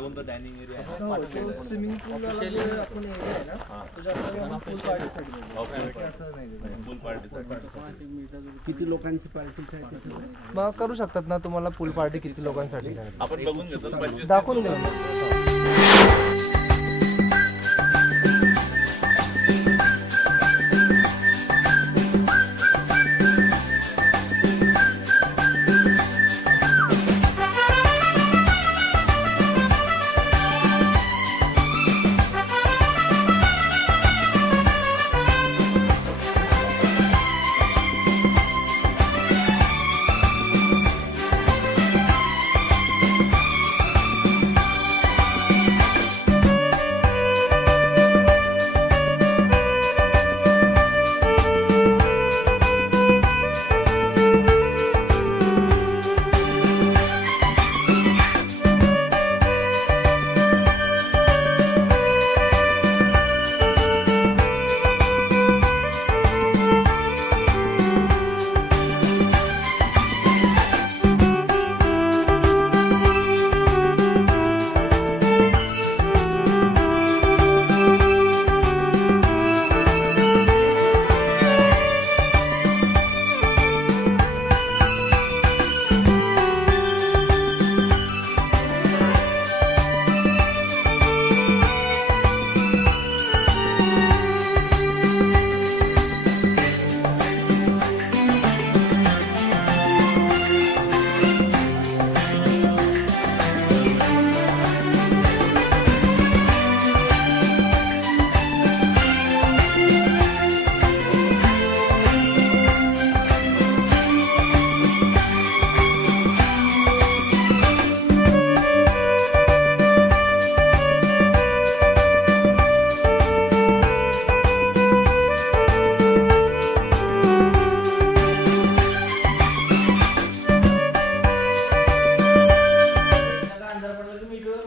लागून तो dining area आहे. स्विमिंग पूल आपण एरिया आहे ना त्याच्यामध्ये पूल पार्टीसाठी पूल पार्टीसाठी किती लोकांची पार्टी आहे? मग करू शकतात ना तुम्हाला पूल पार्टी किती लोकांसाठी आपण बघून घेतो 25 दाखवून देऊ.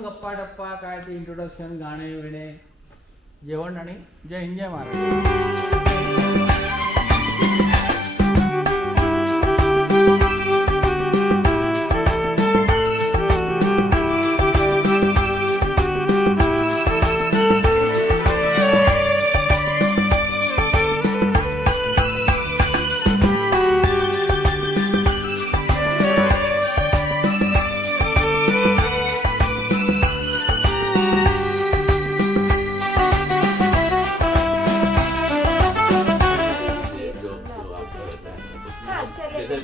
गप्पा टप्पा काय ते इंट्रोडक्शन गाणे विणे जेवण आणि जे एन्जॉय मारा.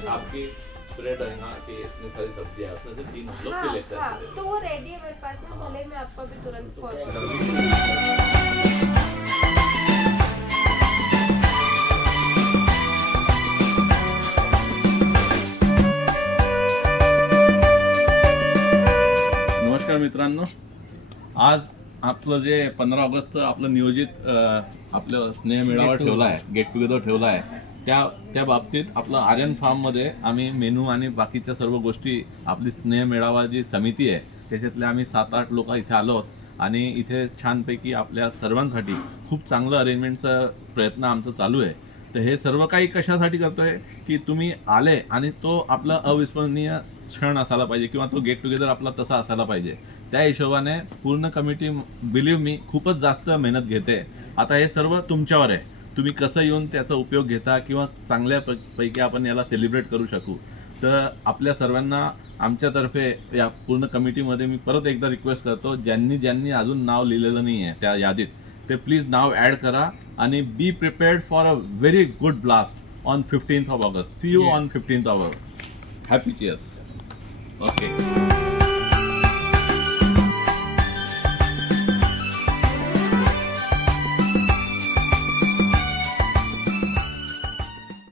आपकी स्प्रेड है ना कि इतनी सारी सब्जियां उसमें से 3 हम लोग सिलेक्ट करते हैं. तो वो रेडी है मेरे पास ना, भले मैं आपको भी तुरंत कॉल नमस्कार मित्रांनो, आज आपलं जे 15 ऑगस्टचं आपलं नियोजित आपलं स्नेह मेळावा ठेवला आहे, गेट टुगेदर ठेवला आहे, त्या बाबतीत आपलं आर्यन फार्ममध्ये आम्ही मेनू आणि बाकीच्या सर्व गोष्टी, आपली स्नेह मेळावा जी समिती आहे त्याच्यातले आम्ही 7-8 लोक इथे आलो आहोत आणि इथे छानपैकी आपल्या सर्वांसाठी खूप चांगलं अरेंजमेंटचा प्रयत्न आमचा चालू आहे. तर हे सर्व काही कशासाठी करतोय की तुम्ही आले आणि तो आपला अविस्मरणीय क्षण असायला पाहिजे किंवा तो गेट टुगेदर आपला तसा असायला पाहिजे. त्या हिशोबाने पूर्ण कमिटी बिलीव्ह मी खूपच जास्त मेहनत घेते. आता हे सर्व तुमच्यावर आहे, तुम्ही कसं येऊन त्याचा उपयोग घेता किंवा चांगल्या पैकी आपण याला सेलिब्रेट करू शकू. तर आपल्या सर्वांना आमच्यातर्फे या पूर्ण कमिटीमध्ये मी परत एकदा रिक्वेस्ट करतो, ज्यांनी अजून नाव लिहिलेलं नाही आहे त्या यादीत ते प्लीज नाव ॲड करा आणि be prepared for a very good blast on 15th of August. See you on 15th August. Happy cheers. Okay.